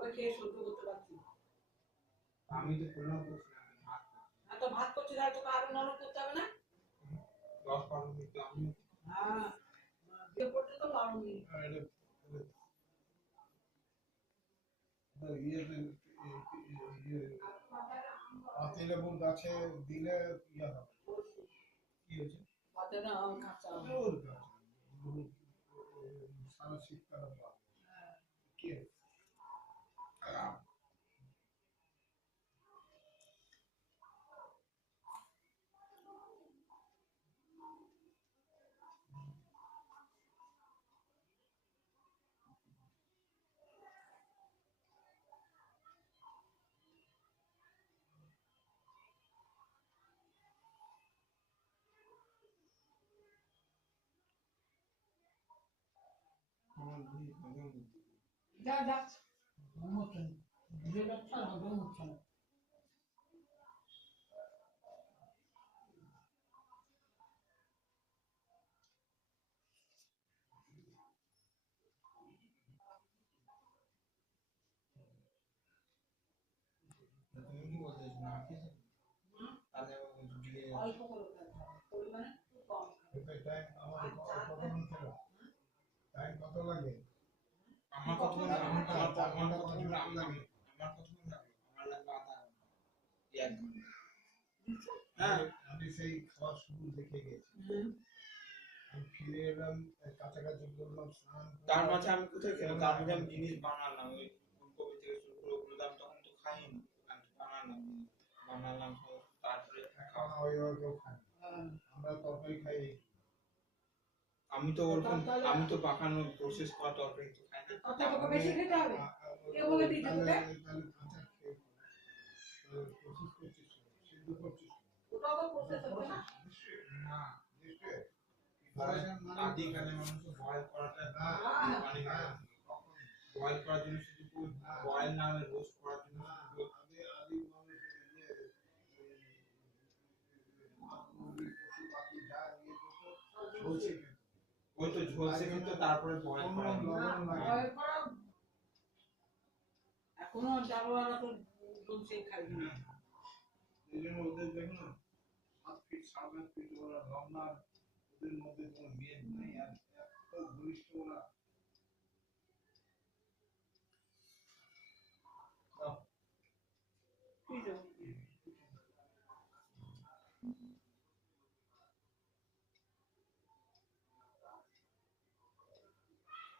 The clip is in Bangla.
তবে খেয়ে সহ্য করতে পারছি না। আমি তো কোনো বলছিলাম ভাত না তো ভাত করছি তাহলে তোকে আরো নরম করতে হবে না? 10-12 মিনিট আমি হ্যাঁ দিয়ে পর্যন্ত 12 মিনিট। পাতিলেবুর গাছে দিলে ইয়ে হবে। কি হয়েছে? পাতে না কাঁচা আম। ওর গাছে সারা শীতকাল কি হয়েছে? যা যা ঘুমোচ্ছেন ভিজে যাচ্ছে আর হজম হচ্ছে না। তুমি কি বলতে না খেয়েছো? তাহলে গিয়ে অল্প করে খেতে হবে, পরিমাণে খুব কম খেতে হবে। টাইম আমার কত মিনিট খেলো? টাইম কত লাগে? আমার কতক্ষণ আমার আমার কতক্ষণ কতক্ষণ লাগে? লাগে আমার কতক্ষণ লাগলো আমার লাগলো আধা ঘন্টা 1 ঘন্টা। হ্যাঁ আমি সেই খাওয়া শুরু দেখে গেছি। আমি ফিরে এলাম কাছাকাছি করলাম স্নান তার মাঝে আমি কোথায় খেলাম তার মাঝে আমি জিনিস বানালাম ওই ফুলকপি থেকে শুরু করে ওগুলো দাম তখন তো খাইনি আমি তো বানালাম তারপরে খাওয়া ওইভাবে কেউ খায় না। আমরা তরকারি খাই। আমি তো ওরকম আমি তো পাকানো প্রসেস করা তরকারি তো খাই না। কত টাকা বেশি খেতে হবে? কে বলে দিয়েছে তোকে? তাহলে কাঁচা খেয়ে প্রসেস করছিস সিদ্ধ করছিস ওটা তো প্রসেস হচ্ছে না। না নিশ্চয়ই আদিকালে মানুষ বয়েল করাটা মানে বয়েল করার জন্য শুধু বয়েল না হলে রোস্ট করার জন্য আদি মানুষ পশু পাখি যা ইয়ে করতো ঝলসে খেত। ওই তো ঝলসে কিন্তু তারপরে বয়েল করা বয়েল করা এখনো জানোয়াররা তো ঝলসে খায় না। এই জন্য ওদের দেখো না 7 ফিট 7 ফিট ওরা লম্বা, ওদের মধ্যে কোনো মেদ নেই আর এত ঘনিষ্ঠ ওরা।